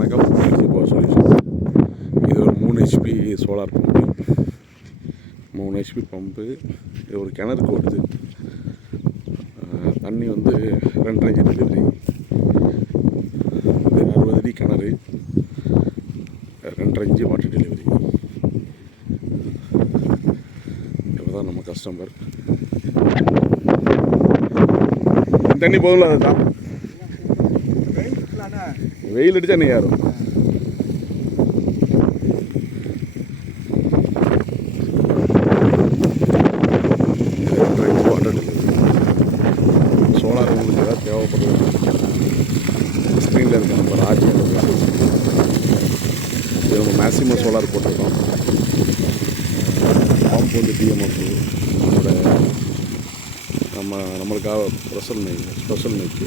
வணக்கம். Power solution. இது ஒரு 3 HP solar pump. 3 HP pump. இது ஒரு கிணறுக்கு ஓடுது. தண்ணி வந்து 2.5 டெலிவரி. இது 60 அடி கிணறு, 2.5 வாட்டர் டெலிவரி. இவர் தான் நம்ம கஸ்டமர். தண்ணி போதும்ல, அதுதான் வெயில் அடித்தா நீ யாரும் சோலார் உங்களுக்கு ஏதாவது தேவைப்படுது ஸ்க்ரீனில் இருக்க நம்பர் ஆர்ஜி இது நம்ம மேக்ஸிமம் சோலார் போட்டிருக்கோம். பம்ப் வந்து டிஎம்எஃப் நம்மளுக்காக ஸ்பெஷல் மேக்கு